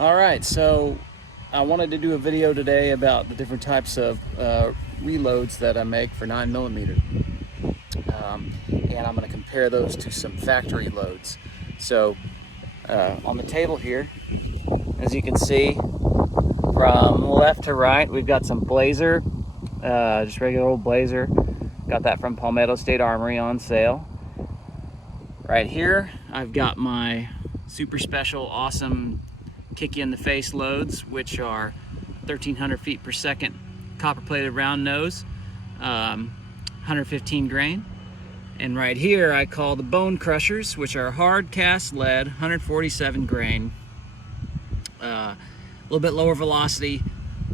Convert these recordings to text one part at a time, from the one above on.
All right, so I wanted to do a video today about the different types of reloads that I make for 9mm. And I'm going to compare those to some factory loads. So on the table here, as you can see, from left to right, we've got some Blazer, just regular old Blazer. Got that from Palmetto State Armory on sale. Right here, I've got my super special, awesome kick you in the face loads, which are 1,300 feet per second copper plated round nose, 115 grain. And right here I call the BoneCrushers, which are hard cast lead, 147 grain. A little bit lower velocity,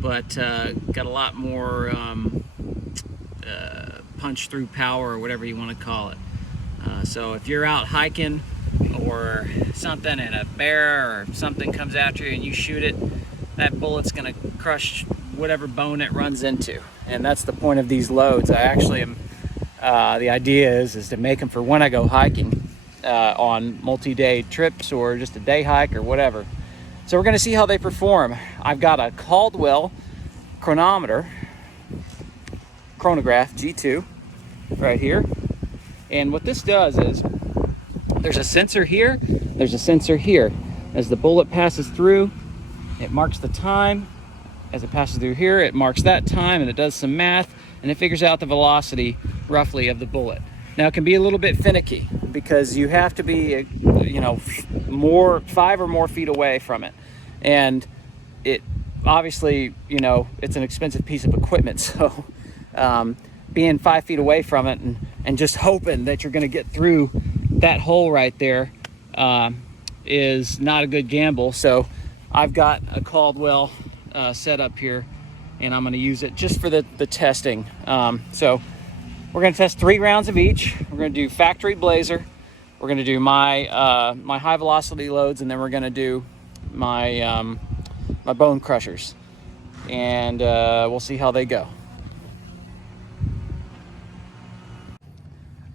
but got a lot more punch through power, or whatever you want to call it. So if you're out hiking or something and a bear or something comes after you and you shoot it, that bullet's going to crush whatever bone it runs into. And that's the point of these loads. I actually am, the idea is to make them for when I go hiking on multi-day trips or just a day hike or whatever. So we're going to see how they perform. I've got a Caldwell Chronograph G2 right here. And what this does is, there's a sensor here, there's a sensor here. As the bullet passes through, it marks the time. As it passes through here, it marks that time, and it does some math, and it figures out the velocity roughly of the bullet. Now it can be a little bit finicky because you have to be, 5 or more feet away from it. And it obviously, it's an expensive piece of equipment, so being 5 feet away from it and just hoping that you're going to get through that hole right there is not a good gamble. So I've got a Caldwell set up here, and I'm going to use it just for the testing. So we're going to test 3 rounds of each. We're going to do factory Blazer. We're going to do my my high velocity loads, and then we're going to do my my BoneCrushers, and we'll see how they go.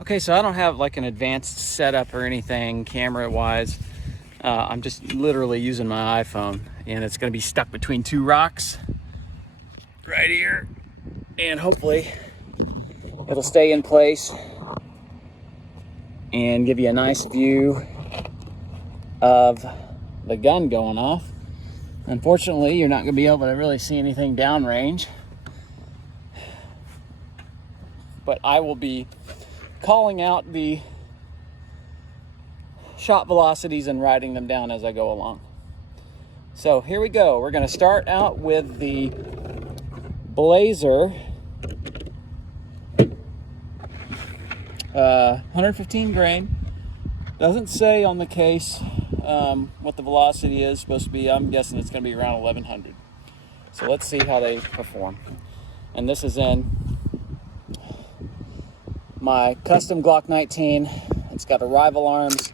Okay, so I don't have like an advanced setup or anything camera-wise. I'm just literally using my iPhone, and it's going to be stuck between 2 rocks right here, and hopefully it'll stay in place and give you a nice view of the gun going off. Unfortunately, you're not going to be able to really see anything downrange, but I will be calling out the shot velocities and writing them down as I go along. So here we go. We're going to start out with the Blazer 115 grain. Doesn't say on the case what the velocity is supposed to be. I'm guessing it's going to be around 1100. So let's see how they perform. And this is in my custom Glock 19. It's got a rival arms,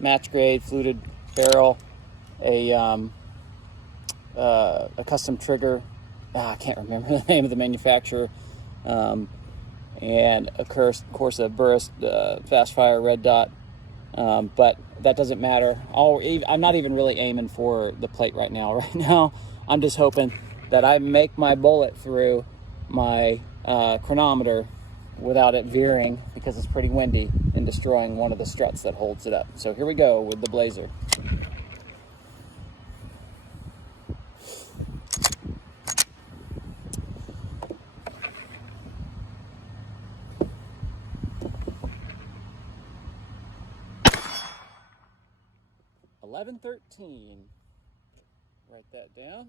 match grade, fluted barrel, a custom trigger. I can't remember the name of the manufacturer, and of course a burst fast fire red dot. But that doesn't matter. I'm not even really aiming for the plate right now. Right now, I'm just hoping that I make my bullet through my chronometer without it veering, because it's pretty windy, and destroying one of the struts that holds it up. So here we go with the Blazer. $11.13. Write that down.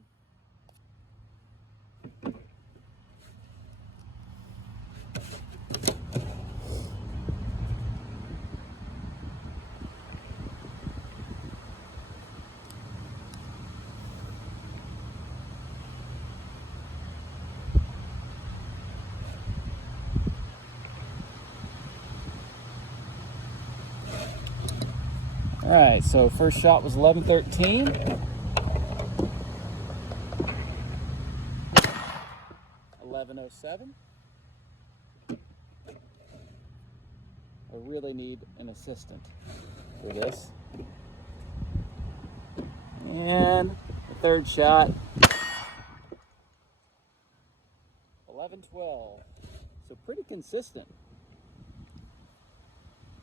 All right, so first shot was 11:13. 11:07. I really need an assistant for this. And third shot. 11-12. So pretty consistent.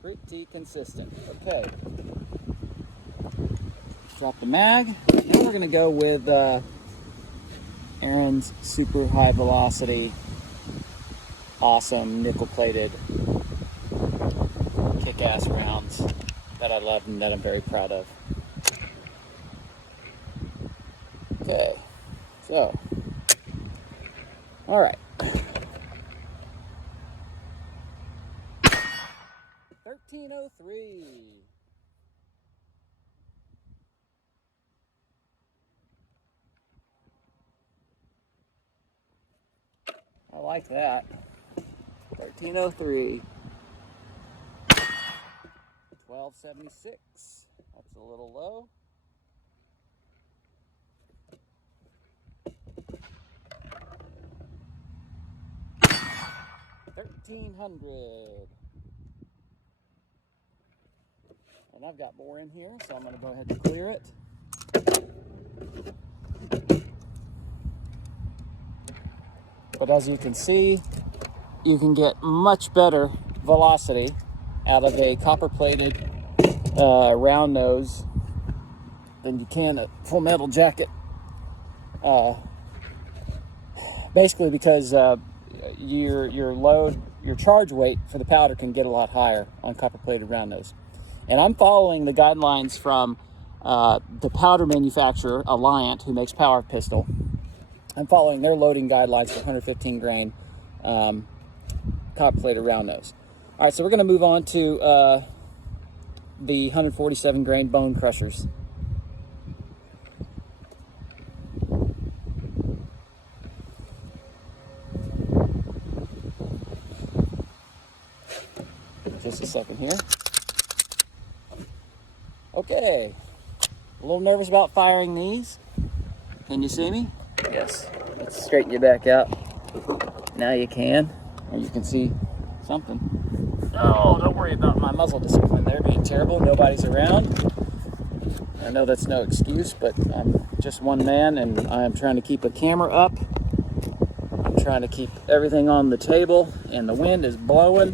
Pretty consistent. Okay. Drop the mag. Now we're gonna go with Aaron's super high velocity, awesome nickel plated kick-ass rounds that I love and that I'm very proud of. Okay, so, all right. 1303. I like that. 1303. 1276. That's a little low. 1300. And I've got more in here, so I'm going to go ahead and clear it. But as you can see, you can get much better velocity out of a copper-plated round nose than you can a full metal jacket. Basically because your charge weight for the powder can get a lot higher on copper-plated round nose. And I'm following the guidelines from the powder manufacturer, Alliant, who makes Power Pistol. I'm following their loading guidelines for 115 grain copper-plated round nose. All right, so we're going to move on to the 147 grain BoneCrushers. Just a second here. Okay, a little nervous about firing these. Can you see me? Yes. Let's straighten you back out. Now you can, or you can see something. Oh, don't worry about my muzzle discipline there being terrible. Nobody's around. I know that's no excuse, but I'm just one man and I'm trying to keep a camera up. I'm trying to keep everything on the table, and the wind is blowing,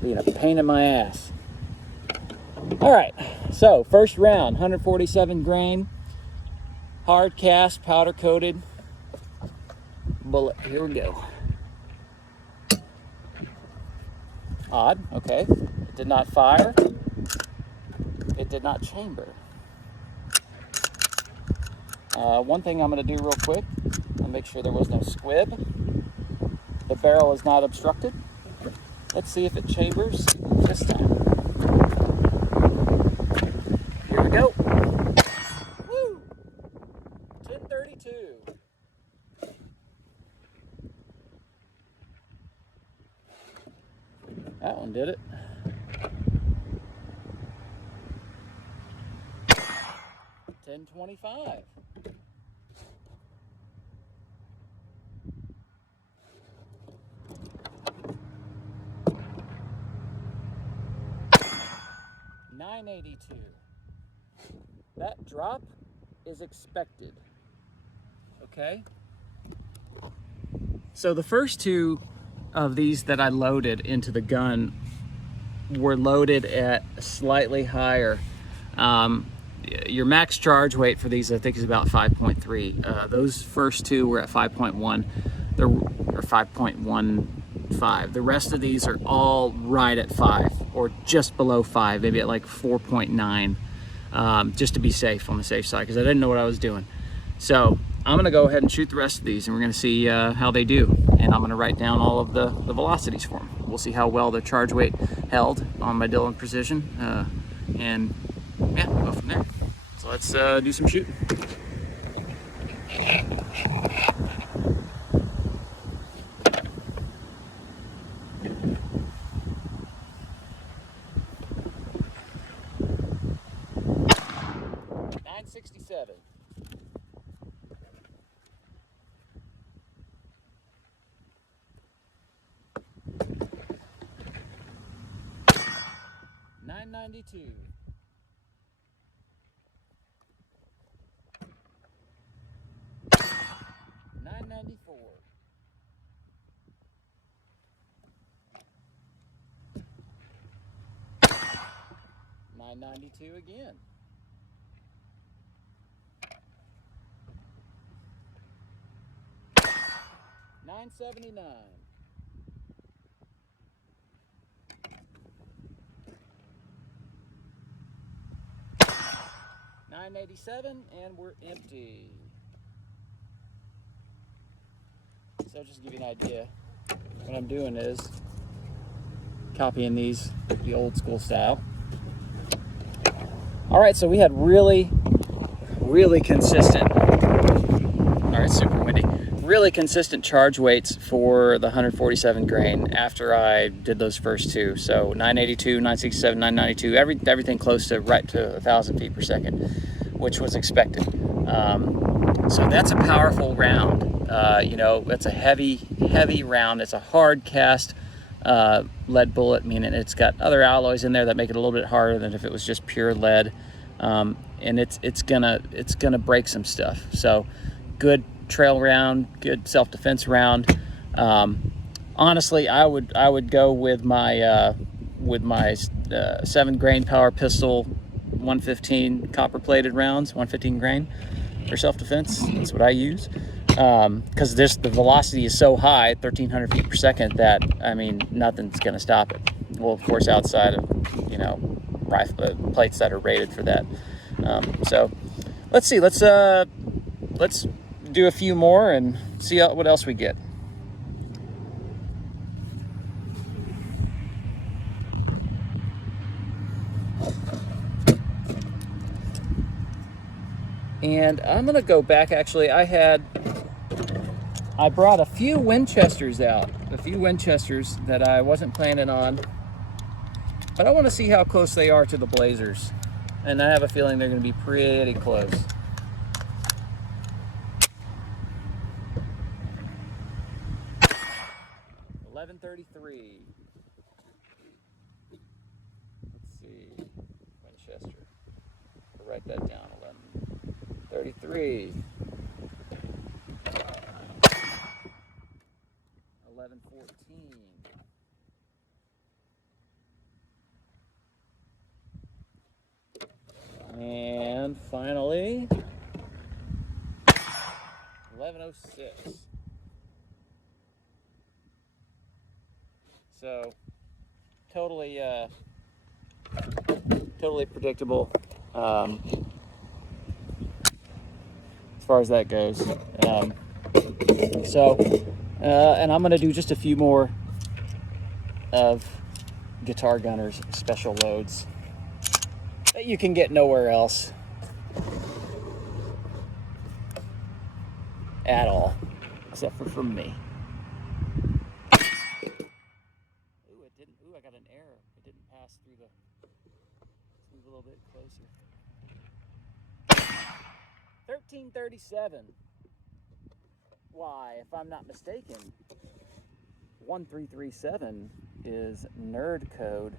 being a pain in my ass. All right, so first round, 147 grain, hard cast, powder coated bullet. Here we go. Odd, okay. It did not fire. It did not chamber. One thing I'm going to do real quick, I'll make sure there was no squib. The barrel is not obstructed. Let's see if it chambers this time. Here we go. Woo! 1032. That one did it. 1025. $9.82. That drop is expected. Okay. So the first two of these that I loaded into the gun were loaded at slightly higher. Your max charge weight for these, I think, is about 5.3. Those first two were at 5.1, or 5.15. The rest of these are all right at 5, or just below 5, maybe at like 4.9, just to be safe, on the safe side, because I didn't know what I was doing. So I'm gonna go ahead and shoot the rest of these, and we're gonna see how they do. And I'm gonna write down all of the velocities for them. We'll see how well the charge weight held on my Dillon Precision, and yeah, we'll go from there. So let's do some shooting. $9.67. $9.92. 994. $992 again. $979. $987, and we're empty. So just to give you an idea, what I'm doing is copying these the old school style. All right, so we had really consistent, all right, super windy, really consistent charge weights for the 147 grain after I did those first two. So 982, 967, 992, everything close to right to 1,000 feet per second, which was expected. So that's a powerful round. You know, it's a heavy round. It's a hard cast lead bullet, meaning it's got other alloys in there that make it a little bit harder than if it was just pure lead. And it's gonna break some stuff. So good trail round, good self-defense round. Honestly, I would go with my 7 grain power pistol 115 copper plated rounds, 115 grain for self-defense. That's what I use. Because the velocity is so high, 1,300 feet per second, that, I mean, nothing's going to stop it. Well, of course, outside of, you know, rifle plates that are rated for that. So let's see. Let's do a few more and see what else we get. And I'm going to go back. Actually, I brought a few Winchesters out, that I wasn't planning on, but I want to see how close they are to the Blazers, and I have a feeling they're going to be pretty close. .1133. Let's see, Winchester. I'll write that down. 1133. 1114. And finally, 1106. So totally predictable as far as that goes. And I'm going to do just a few more of GuitarGunner's special loads that you can get nowhere else at all, except for from me. Ooh, it didn't. Ooh, I got an error. It didn't pass through the. Let's move a little bit closer. 1337. Why, if I'm not mistaken, 1337 is nerd code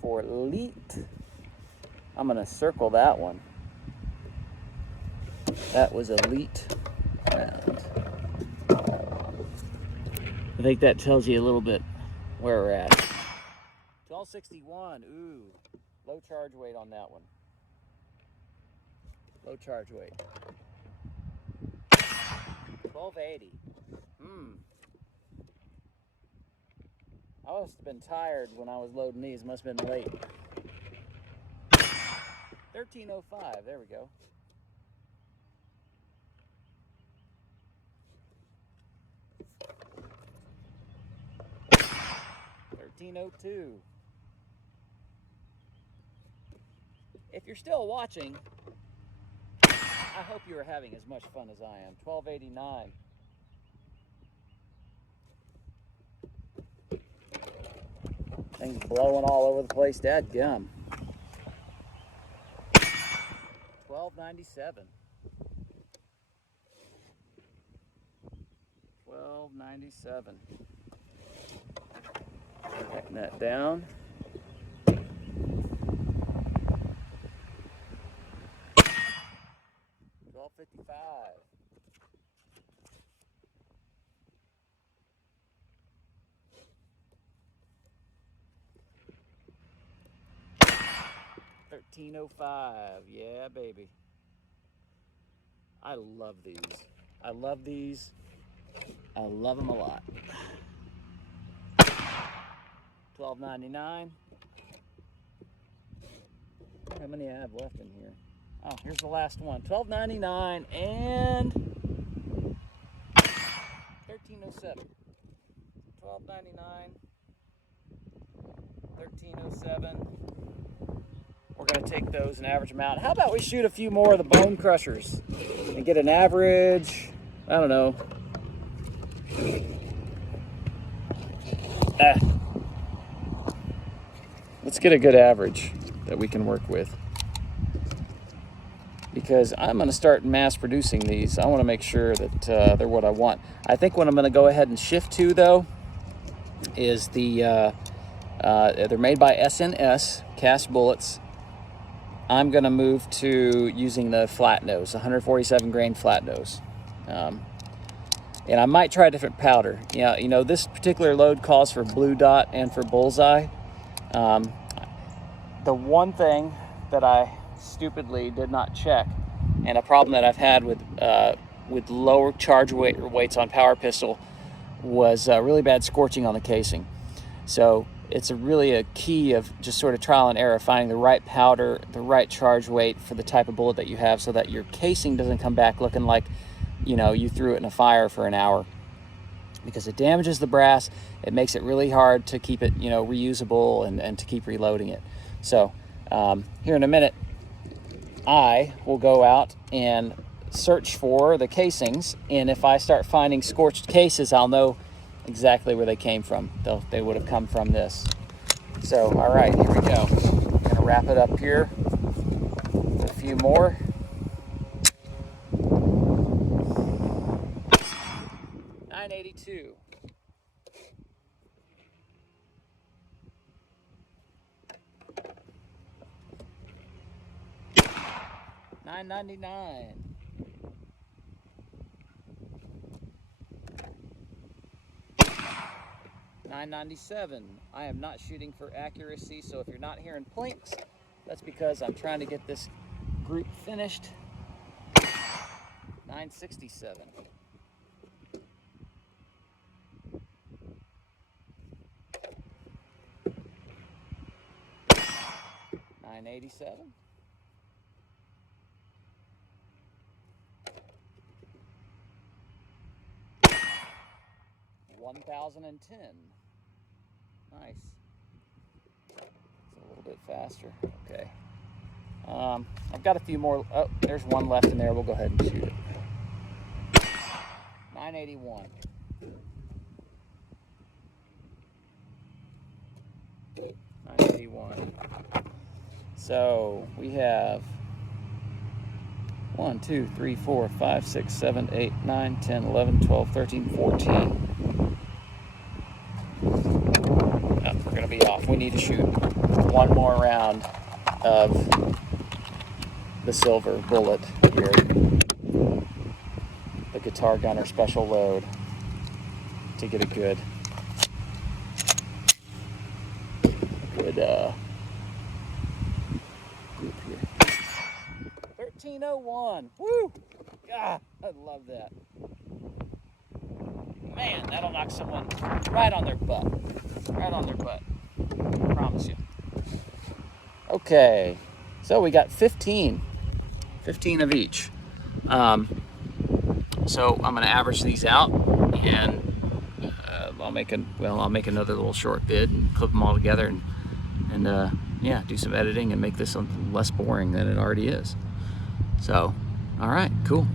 for elite. I'm gonna circle that one. That was elite round. I think that tells you a little bit where we're at. 1261, ooh, low charge weight on that one. Low charge weight. 1280. I must have been tired when I was loading these. Must have been late. 1305. There we go. 1302. If you're still watching, I hope you are having as much fun as I am. 1289. Things blowing all over the place. Dadgum. 1297. 1297. Backing that down. 1255. 1305. Yeah, baby. I love these. I love these. I love them a lot. $12.99. How many I have left in here? Oh, here's the last one. $12.99 and $13.07. $12.99, $13.07. We're gonna take those and average them out. How about we shoot a few more of the BoneCrushers and get an average, I don't know. Let's get a good average that we can work with, because I'm going to start mass producing these. I want to make sure that they're what I want. I think what I'm going to go ahead and shift to, though, is they're made by SNS cast bullets. I'm going to move to using the flat nose, 147 grain flat nose. And I might try a different powder. Yeah, you know, this particular load calls for blue dot and for bullseye. The one thing that I stupidly did not check, and a problem that I've had with lower charge weights on power pistol, was really bad scorching on the casing. So it's really a key of just sort of trial and error, finding the right powder, the right charge weight for the type of bullet that you have, so that your casing doesn't come back looking like, you know, you threw it in a fire for an hour, because it damages the brass. It makes it really hard to keep it, you know, reusable and to keep reloading it. So here in a minute, I will go out and search for the casings, and if I start finding scorched cases, I'll know exactly where they came from. They would have come from this. So, all right, here we go. I'm gonna wrap it up here with a few more. $9.82. $9.99. $9.97. I am not shooting for accuracy, so if you're not hearing plinks, that's because I'm trying to get this group finished. $9.67. $9.87. $1,010. Nice. It's a little bit faster. Okay. I've got a few more. Oh, there's one left in there. We'll go ahead and shoot it. $9.81. $9.81. So we have 1, 2, 3, 4, 5, 6, 7, 8, 9, 10, 11, 12, 13, 14. Oh, we're going to be off. We need to shoot one more round of the silver bullet here. The GuitarGunner special load to get a good group here. 1301. Woo! God, I love that. Man, that'll knock someone right on their butt. Right on their butt. I promise you. Okay, so we got 15 of each. So I'm going to average these out, and I'll make another little short vid and clip them all together, and yeah, do some editing and make this something less boring than it already is. So, all right, cool.